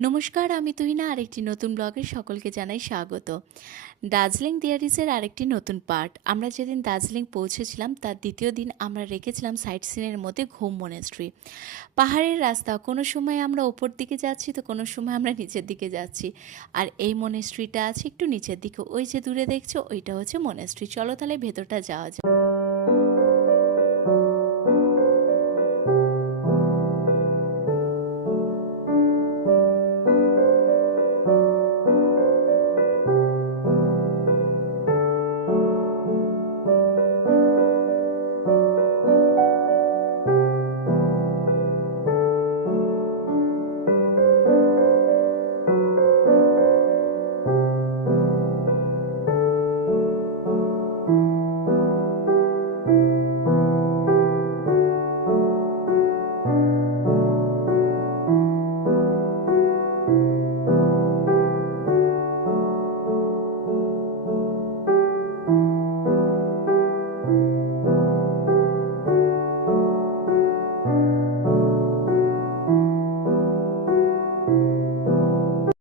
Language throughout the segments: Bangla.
নমস্কার, আমি তুহিনা আরেকটি নতুন ব্লগে সকলকে জানাই স্বাগত। দার্জিলিং দিয়ারিসের আরেকটি নতুন পার্ট। আমরা যেদিন দার্জিলিং পৌঁছেছিলাম তার দ্বিতীয় দিন আমরা রেখেছিলাম সাইট সিনের মধ্যে ঘুম মনেস্ট্রি। পাহাড়ের রাস্তা, কোনো সময় আমরা ওপর দিকে যাচ্ছি তো কোনো সময় আমরা নিচের দিকে যাচ্ছি। আর এই মনেস্ট্রিটা আছে একটু নিচের দিকে, ওই যে দূরে দেখছো ওইটা হচ্ছে মনেস্ট্রি। চলো তাহলে ভেতরটা যাওয়া যাক।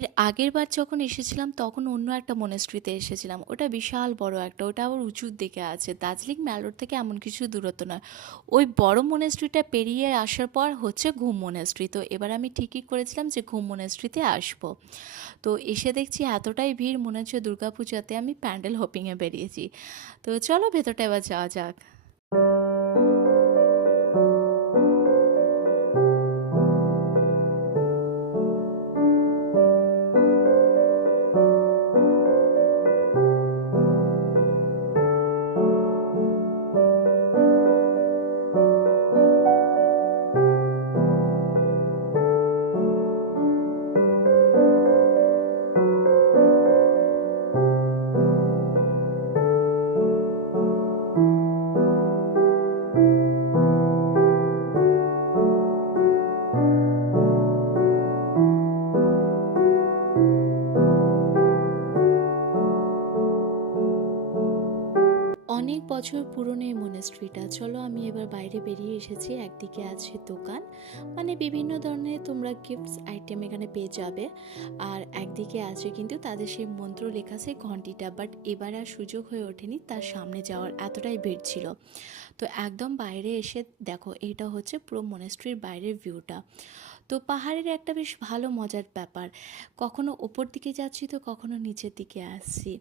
এর আগের বার যখন এসেছিলাম তখন অন্য একটা মনেস্ট্রিতে এসেছিলাম, ওটা বিশাল বড় একটা, ওটা আবার উঁচুর দিকে আছে। দার্জিলিং ম্যালোর থেকে এমন কিছু দূরত্ব নয়। ওই বড় মনেস্ট্রিটা পেরিয়ে আসার পর হচ্ছে ঘুম মনেস্ট্রি। তো এবার আমি ঠিকই করেছিলাম যে ঘুম মনেস্ট্রিতে আসবো। তো এসে দেখছি এতটাই ভিড়, মনে হচ্ছে দুর্গাপূজাতে আমি প্যান্ডেল হপিংয়ে বেরিয়েছি। তো চলো ভেতরটা এবার যাওয়া যাক। অনেক বছর পুরনো এই মনেস্ট্রিটা। চলো আমি এবার বাইরে বেরিয়ে এসেছি। একদিকে আছে দোকান, মানে বিভিন্ন ধরনের তোমরা গিফটস আইটেম এখানে পেয়ে যাবে। আর একদিকে আছে কিন্তু তাদের সেই মন্ত্র লেখা সেই ঘন্টিটা, বাট এবার আর সুযোগ হয়ে ওঠেনি তার সামনে যাওয়ার, এতটাই ভিড় ছিল। তো একদম বাইরে এসে দেখো, এটা হচ্ছে পুরো মনেস্ট্রির বাইরের ভিউটা। তো পাহাড়ের একটা বেশ ভালো মজার ব্যাপার, কখনো ওপর দিকে যাচ্ছি তো কখনো নিচের দিকে আসছি।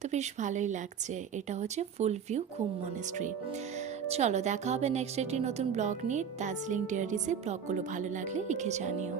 তো বেশ ভালোই লাগছে। এটা হচ্ছে ফুল ভিউ ঘুম মনেস্ট্রি। চলো দেখা হবে নেক্সট একটি নতুন ব্লগ নিয়ে। দার্জিলিং ডিয়ারিসে ব্লগগুলো ভালো লাগলে লিখে জানিও।